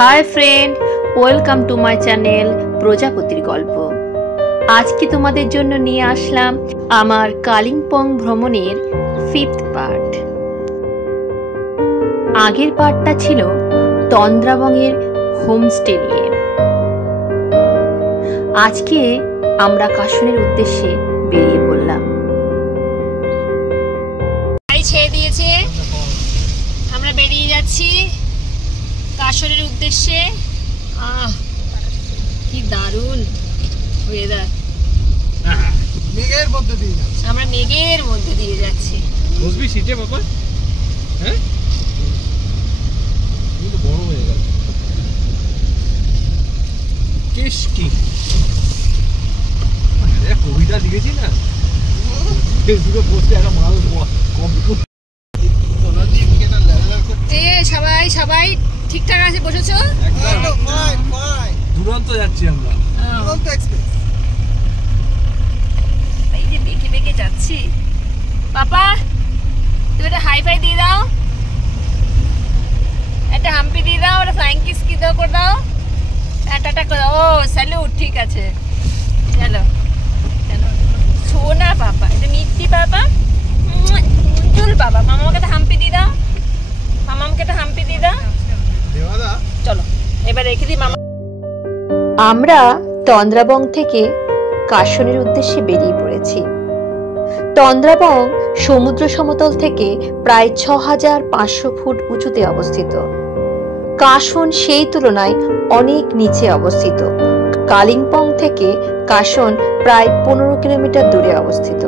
Hi friend, welcome to my channel প্রজাপতির গল্প। আজকে তোমাদের জন্য নিয়ে আসলাম আমার কালিম্পং ভ্রমণের 5th পার্ট। আগের পার্টটা ছিল তন্দ্রাবংয়ের হোমস্টে নিয়ে। আজকে আমরা কাশনের উদ্দেশ্যে বেরিয়ে পড়লাম। গাড়ি ছেড়ে দিয়েছে, আমরা বেরিয়ে যাচ্ছি কাশনের উদ্দেশ্যে। কি দারুণ ওয়েদার, মেঘের মধ্যে দিয়ে যাচ্ছি। আমরা মেঘের মধ্যে দিয়ে যাচ্ছি। বসবি সিটে বাবা? হ্যাঁ, কিন্তু বড় হয়ে গেল। কেশ কি কবিতা লিখেছি না, ফেসবুকে পোস্টে একটা মাল সবাই ঠিকঠাক আছে? বসেছো? দুরন্ত যাচ্ছি আমরা, দুরন্ত এক্সপ্রেস। এই যে বেঁকে বেঁকে যাচ্ছি। পাপা, তুমি একটা হাই ফাই দিয়ে দাও, একটা হাম্পি দিয়ে দাও, একটা ফ্লাইং কিস কি দাও করে দাও, টাটা করে দাও। ও স্যালুট, ঠিক আছে। চলো চলো, সোনা পাপা, এটা মিষ্টি পাপা, চুল বাবা। মামাকে একটা হাম্পি দিয়ে দাও, মামাকে একটা হাম্পি দিয়ে দাও। চলো এবার রেখে দিই মামা। আমরা তন্দ্রাবং থেকে কাশনের উদ্দেশ্যে বেরিয়ে পড়েছি। তন্দ্রাবং সমুদ্র সমতল থেকে প্রায় 6500 ফুট উঁচুতে অবস্থিত। কাশন সেই তুলনায় অনেক নিচে অবস্থিত। কালিম্পং থেকে কাশন প্রায় 15 কিলোমিটার দূরে অবস্থিত।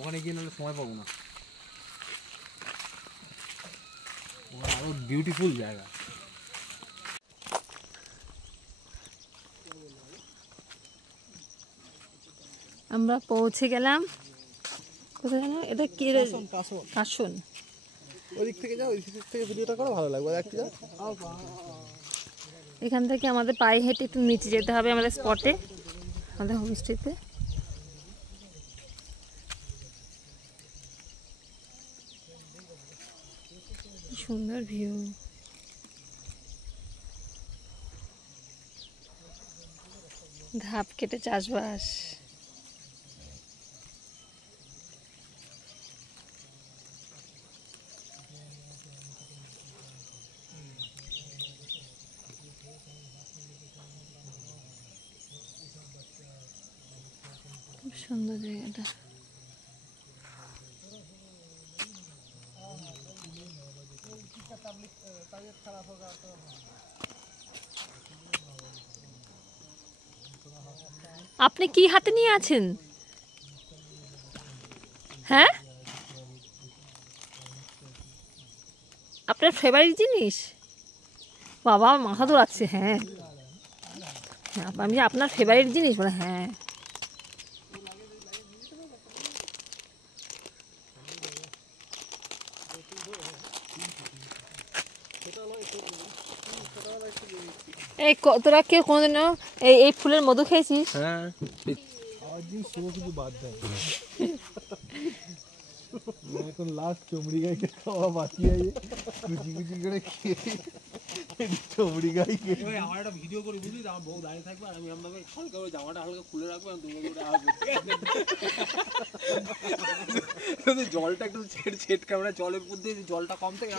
ওখানে গিয়ে নাহলে সময় পাবো না। আরো বিউটিফুল জায়গা। আমরা পৌঁছে গেলাম। কোথায় জানো? এটা কি? কাশন। ওদিক থেকে যাও, ওই দিক থেকে ভিডিওটা করো, ভালো লাগবে। এখান থেকে আমাদের পায়ে হেঁটে একটু নিচে যেতে হবে আমাদের স্পটে, আমাদের হোমস্টেতে। সুন্দর ভিউ। ধাপ কেটে চাষবাস। খুব সুন্দর জায়গাটা। আপনি কি হাতে নিয়ে আছেন? হ্যাঁ, আপনার ফেভারিট জিনিস? বাবা মাথা দোলাচ্ছে। হ্যাঁ, আমি আপনার ফেভারিট জিনিস বলে। হ্যাঁ, এই তোরা কেউ কোনোদিনও এই ফুলের মধু খেয়েছিস? হ্যাঁ, কিছু বাদ দেয়। এখন লাস্ট চমড়ি গাইকে খাওয়া বাকি আছে, কুচি কুচি করে খেয়ে চবড়ি গাইকে এবার আমার একটা ভিডিও করে বুঝলি আমার বউ দাঁড়িয়ে থাকবে আর আমি আমাকে হালকা করে জামাটা হালকা খুলে রাখবো আর দৌড়ে দৌড়ে আসবো জলটা একটু ছেট ক্যামেরা জলের মধ্যে জলটা কম থেকে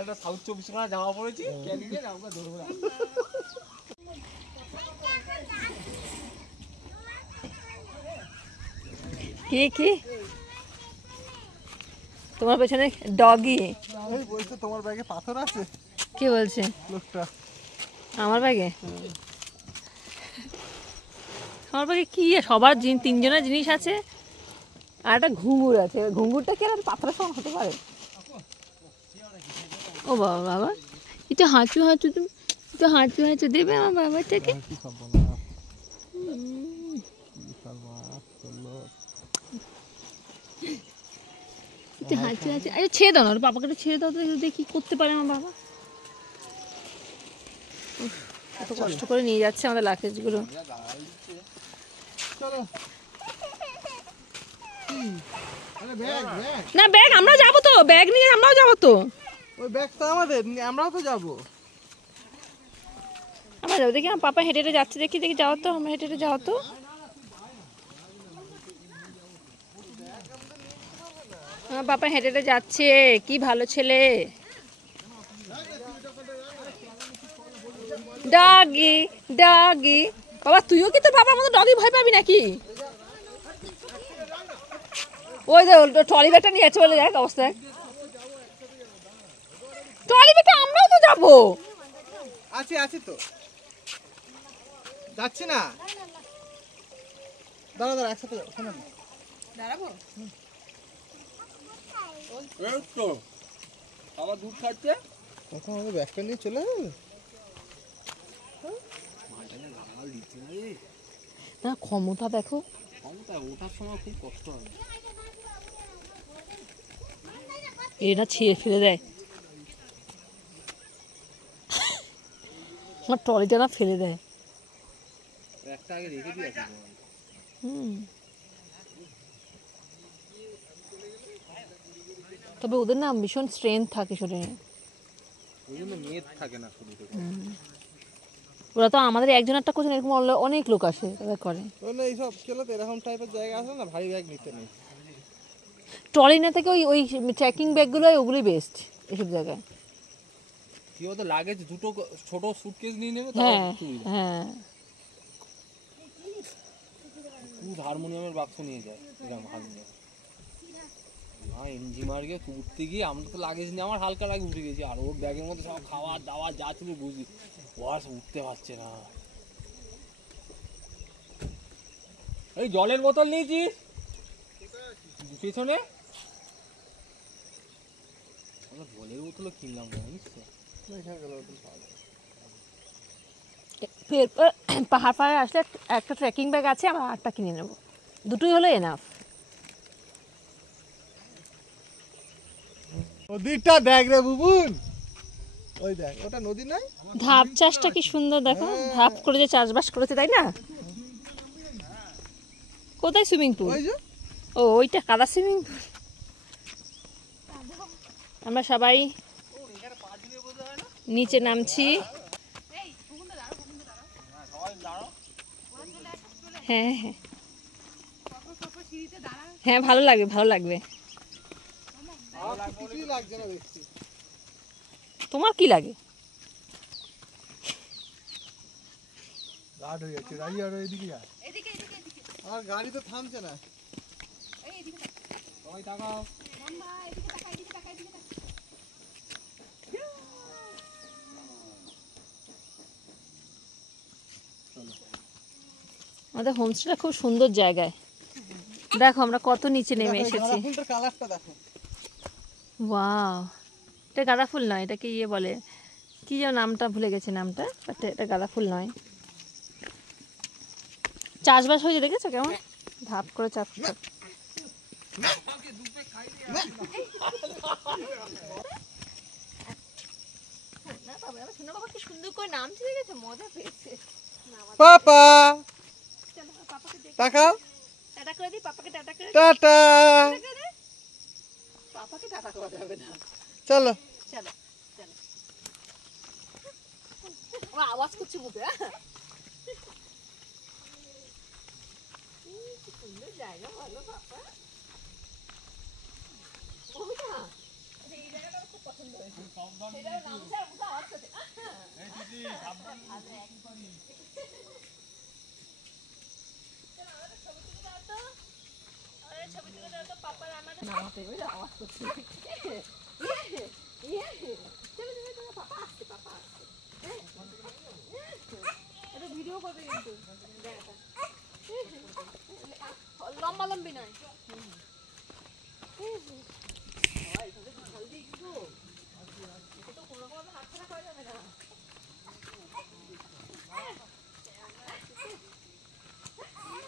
একটা সাউথ 24 ঘন্টা জামা পড়েছি ক্যানিকে আমরা দৌড়ে কি কি তোমার পেছনে ডগি আমি বলছি তোমার ব্যাগে পাথর আছে কি বলছে লোকটা আমার ব্যাগে আমার ব্যাগে কি সবার তিনজনের জিনিস আছে আর একটা ঘুঙুর আছে ঘুঙুরটা কি আর পাথরের সমান হতে পারে ও বাবা বাবা এটা হাঁচু হাঁচু তুমি তো হাঁচু হাঁচু দেবে আমার বাবাটাকে হাঁচু হাঁচু আরে ছেড়ে দাও না ওর বাবাকে ছেড়ে দাও তো দেখি করতে পারে আমার বাবা এত কষ্ট করে নিয়ে যাচ্ছে আমাদের লাগেজগুলো না ব্যাগ আমরা যাবো তো ব্যাগ নিয়ে আমরাও যাবো তো ওই ব্যাগ তো আমাদের আমরাও তো যাবো আমরা যাবো দেখি আমার পাপা হেঁটে হেঁটে যাচ্ছে দেখি দেখি যাও তো আমরা হেঁটে হেঁটে যাও তো আমার পাপা হেঁটে হেঁটে যাচ্ছে কি ভালো ছেলে ডগি ডগি বাবা তুইও কি তোর বাবার মতো ডগি ভয় পাবি নাকি ওই যে ট্রলি ব্যাগটা নিয়ে যাচ্ছে বলে দেখ অবস্থা ট্রলি ব্যাগটা আমরাও তো যাবো আছে আছে তো যাচ্ছি না দাঁড়া দাঁড়া একসাথে শোনো না দাঁড়াবো তো আবার দুধ খাচ্ছে তখন আমাদের ব্যাগটা নিয়ে চলে যাবে না ক্ষমতা দেখো ক্ষমতা ওঠার সময় খুব কষ্ট হয় এটা ছিঁড়ে ফেলে দেয় আমার ট্রলিটা না ফেলে দেয় একটা আগে রেখে দিয়েছি তবে ওদের না ভীষণ স্ট্রেংথ থাকে শরীরে ওই জন্য মেদ থাকে না শরীরে ওরা তো আমাদের একজন একটা করছেন এরকম অনেক লোক আসে তাদের করে না এইসব খেলাতে এরকম টাইপের জায়গা আছে না ভারী ব্যাগ নিতে নেই ট্রলি না থেকে ওই ওই ট্রেকিং ব্যাগগুলো ওগুলোই বেস্ট এসব জায়গায় কি হতো লাগেজ দুটো ছোট সুটকেস নিয়ে নেবে হ্যাঁ হ্যাঁ খুব হারমোনিয়ামের বাক্স নিয়ে যায় এরকম হারমোনিয়াম না এমজি মার্গে উঠতে গিয়ে আমরা তো লাগেজ নিয়ে আমার হালকা লাগে উঠে গেছি আর ওর ব্যাগের মধ্যে সব খাওয়া দাওয়া যা ছিল বুঝি ও আর উঠতে পারছে না এই জলের বোতল নিয়েছিস পেছনে জলের বোতলও কিনলাম না জানিস তো পাহাড় পাহাড়ে আসলে একটা ট্রেকিং ব্যাগ আছে আমরা আটটা কিনে নেব দুটোই হলো এনাফ নদীটা দেখ রে বুবুন ওই দেখ ওটা নদী নয় ধাপ চাষটা কি সুন্দর দেখো ধাপ করে যে চাষবাস করেছে তাই না কোথায় সুইমিং পুল ওই যে ও ওইটা কাদা সুইমিং পুল আমরা সবাই নিচে নামছি হ্যাঁ হ্যাঁ হ্যাঁ ভালো লাগবে ভালো লাগবে কিছুই লাগছে না দেখছি তোমার কি লাগে গার্ড হয়ে যাচ্ছে রাজি আর এদিকে যা আর গাড়ি তো থামছে না সবাই তাকাও আমাদের হোমস্টেটা খুব সুন্দর জায়গায় দেখো আমরা কত নিচে নেমে এসেছি ফুলটার কালারটা দেখো ওয়াও এটা গাঁদা ফুল নয় এটাকে ইয়ে বলে কি যেন নামটা ভুলে গেছে নামটা বাট এটা গাঁদা ফুল নয় চাষবাস হয়েছে দেখেছো কেমন ধাপ করে চাষ সুন্দর করে নামছে দেখেছো মজা পেয়েছে পাপা তাকাও টাটা করে দিই পাপাকে টাটা করে টাটা পাপাকে টাটা করা যাবে না। চলো চলো চলো, আমার আওয়াজ করছে মুখে। কি সুন্দর জায়গা, ভালো বাবা। মমিতা, এই জায়গাটা আমার খুব পছন্দ হয়েছে। এটা নামছে আর মুখে আওয়াজ করছে। ছবি তুলে দাও তো পাপার, আমাদের নামাতে হবে, আওয়াজ করছে। চলো চলো চলো, পাপা আসছে, পাপা আসছে। এটা ভিডিও করবে কিন্তু জায়গাটা লম্বা লম্বি নয়।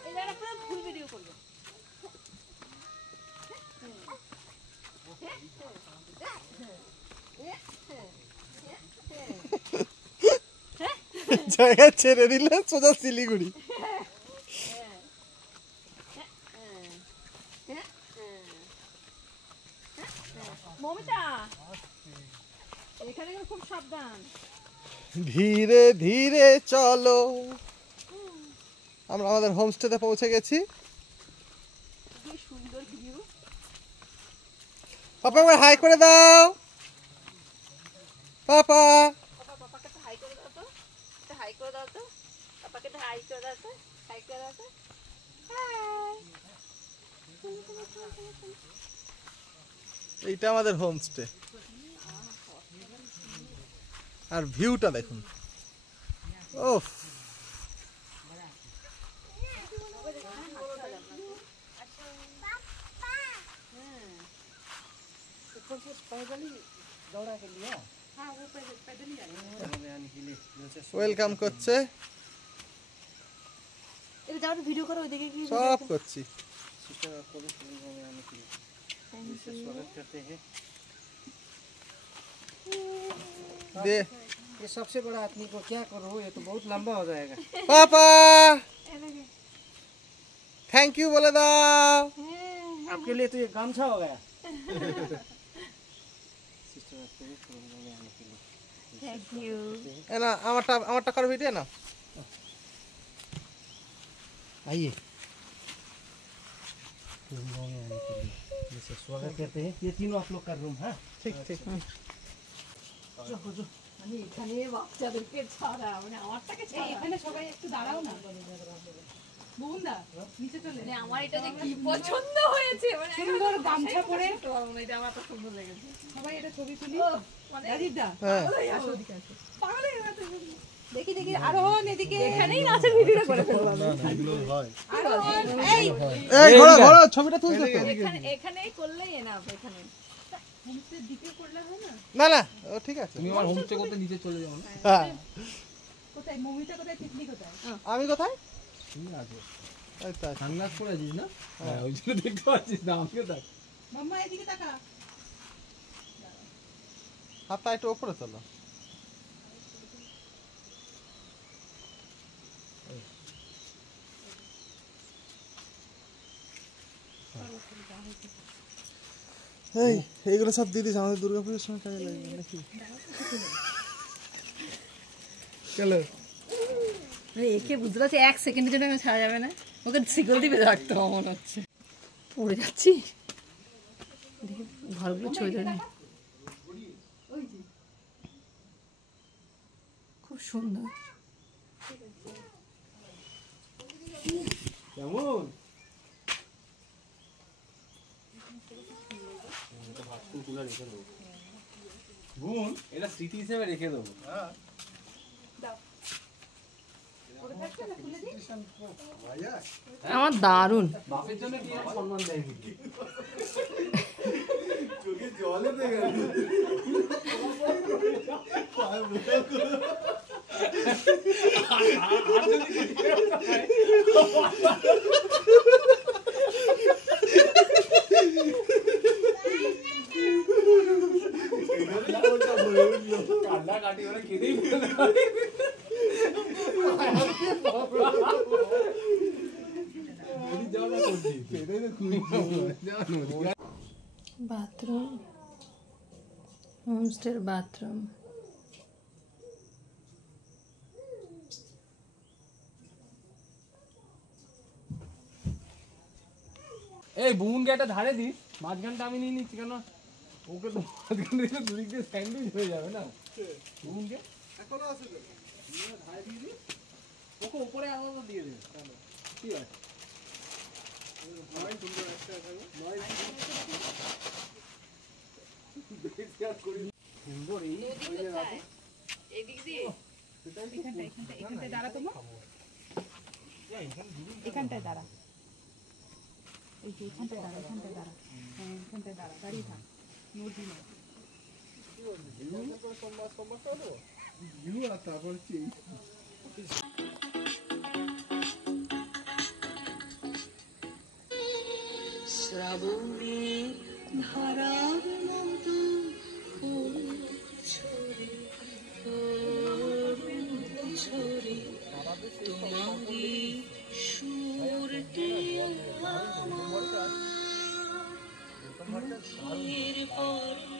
এই জায়গাটা পুরো ফুল ভিডিও করবে। জায়গা ছেড়ে দিলে সোজা শিলিগুড়ি। মমিতা, এখানে খুব সাবধান। ধীরে ধীরে চলো। আমরা আমাদের হোমস্টেতে পৌঁছে গেছি। কি সুন্দর ভিউ। পাপা একবার হাই করে দাও। পাপা পাপাকে তো হাই করে দাও তো, একটা হাই করে দাও তো, পাপাকে তো হাই করে দাও তো, হাই করে দাও তো। এইটা আমাদের হোমস্টে, আর ভিউটা দেখুন। ওফ, ওয়েলকাম করছে, এটা যাও ভিডিও করো, ওইদিকে গিয়ে সব করছি। दे ये सबसे बड़ा आदमी को क्या करो, ये तो बहुत लंबा हो जाएगा। पापा थैंक यू बोले दाओ। आपके लिए तो ये गमछा हो गया। Thank you. है ना, আমারটা कर ভিডিও না। आइए जैसे स्वागत करते हैं। ये तीनों आप लोग का रूम है। ঠিক ঠিক। আমি এখানে বাচ্চাদেরকে ছাড়া, মানে আমারটাকে ছাড়া। এখানে সবাই একটু দাঁড়াও না। বুবুনদা নিচে চলে। মানে আমার এটা যে কি পছন্দ হয়েছে, মানে সুন্দর গামছা পরে এটা আমার তো সুন্দর লেগেছে। সবাই এটা ছবি তুলি। মানে রাজিদা হ্যাঁ আসো ওদিকে আসো। পাগল হয়ে গেছে। দেখি দেখি আরোহণ এদিকে। এখানেই নাচের ভিডিওটা করে ফেলবো। আরোহণ এই এই ঘোরো ঘোরো, ছবিটা তুলছো তো? এখানেই করলেই এনাফ। এখানে হোমস্টের দিকে করলে হয় না? না না, ও ঠিক আছে। তুমি আমার হোমস্টে করতে নিচে চলে যাও না। হ্যাঁ, কোথায় মমিতা, কোথায় পিকনিক, কোথায়? আমি কোথায়? ঠিক আছে, এই তো আছি। সানগ্লাস পরে আছিস না? হ্যাঁ, ওই জন্য দেখতে পাচ্ছিস না, আমিও দেখ। মাম্মা এদিকে তাকা। হাতটা একটু উপরে তোলো। এই এইগুলো সব দিয়ে দিস, আমাদের দুর্গাপুজোর সময় কাজে লাগবে নাকি? চলো। একে বুঝতে পারছি, এক সেকেন্ডের জন্য ছাড়া যাবে না। ওকে সিগল দিবে রাখতে হবে মনে হচ্ছে। পড়ে যাচ্ছি। দেখি ঘরগুলো ছবি ধরে। খুব সুন্দর। কেমন? বোন, এটা স্মৃতি হিসেবে রেখে দেবো। আমার দারুণ। বাপের জন্য কি আর সম্মান দেয় নাকি? কান্না কাটি ওরা কেঁদেই বাথরুম, হোমস্টের বাথরুম। এই বুন গেটা ধারে দিস, মাঝখানটা আমি নিয়ে নিচ্ছি কেন ওকে তো মাঝখান দিয়ে দুদিক দিয়ে স্যান্ডউইচ হয়ে যাবে না। বুনকে এখনো আছে তো ধারে দিয়ে দিস, ওকে উপরে আলাদা দিয়ে দে কি আছে। এখানটায় দাঁড়া, এই যে এখানটায় দাঁড়া, এখানটায় দাঁড়া, হ্যাঁ এখানটায় দাঁড়া, দাঁড়িয়ে থাক, নদী নয়। শ্রাবণে ধারার মতো ফুল ছড়ে ছড়ে তোমারই সুরটি বুকের পরে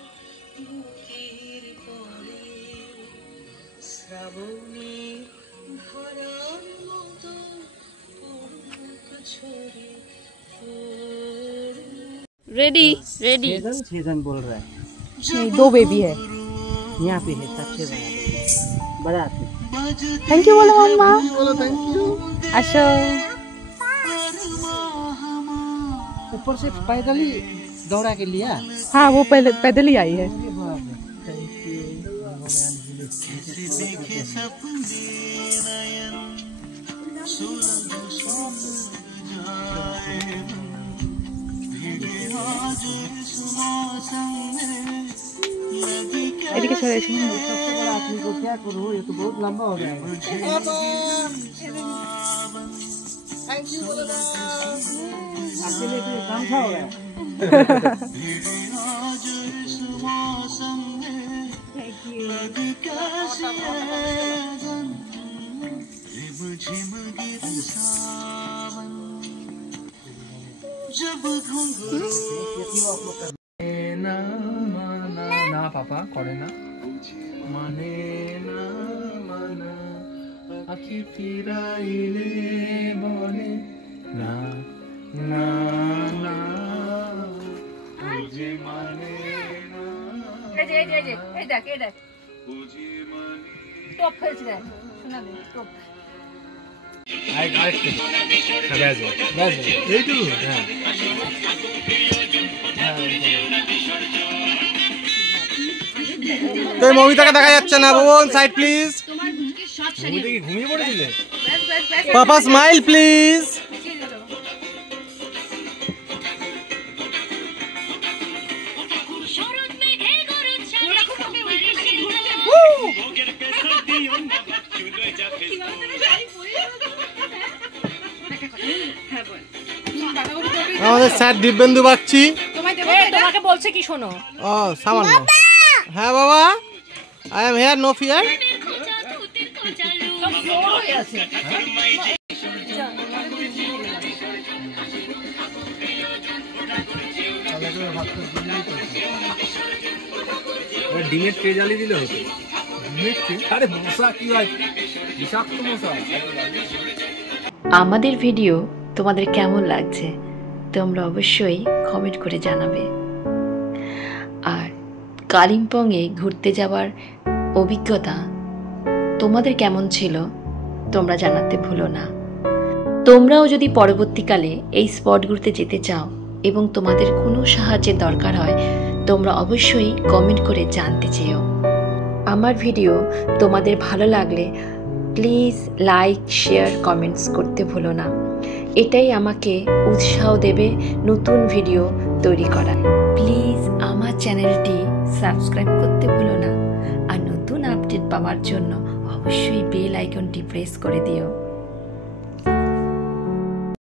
বুকের পরে শ্রাবণে ধারার মতো পর্বত ছড়ে। Ready ready. छेदन बोल रहा है, नहीं, 2 बेबी है। यहाँ पे है तब छेदन बड़ा आते। थैंक यू बोलो मम्मा, बोलो थैंक यू। अच्छा, ऊपर से पैदल ही दौड़ा के लिया। हाँ वो पहले पैदल ही आई है। এদিকে চলে এসো। सबसे बड़ा आदमी को क्या करूँ, ये तो बहुत लंबा हो गया है। अकेले के काम था हो गया। না পাপা করে না, মানে না মানা আখি ফিরাইলে বলে না না না বুঝে মানে না। এই যে এই যে এই যে এই দেখ এই দেখ টপ ফেলছে দেখ, শোনা দে টপ। এইটুকু হ্যাঁ তো এই মমিতাকে দেখা যাচ্ছে না, বোন সাইড প্লিজ। ঘুমিয়ে পড়েছিলে? Papa smile please. আমাদের স্যার দিব্যেন্দু বাগচি। তোমাকে বলছে কি শোনো? ও সামান্য। হ্যাঁ বাবা, I am here, no fear. ডিমের ট্রে জ্বালিয়ে দিলে হতো। ডিমের ট্রে? আরে মশা কি হয়, বিষাক্ত মশা। আমাদের ভিডিও তোমাদের কেমন লাগছে তোমরা অবশ্যই কমেন্ট করে জানাবে। আর কালিম্পংয়ে ঘুরতে যাওয়ার অভিজ্ঞতা তোমাদের কেমন ছিল তোমরা জানাতে ভুলো না। তোমরাও যদি পরবর্তীকালে এই স্পটগুলোতে যেতে চাও এবং তোমাদের কোনো সাহায্যের দরকার হয় তোমরা অবশ্যই কমেন্ট করে জানতে চেও। আমার ভিডিও তোমাদের ভালো লাগলে প্লিজ লাইক শেয়ার কমেন্টস করতে ভুলো না। এটাই আমাকে উৎসাহ দেবে নতুন ভিডিও তৈরি করার। প্লিজ আমার চ্যানেলটি সাবস্ক্রাইব করতে ভুলো না। আর নতুন আপডেট পাওয়ার জন্য অবশ্যই বেল আইকনটি প্রেস করে দিও।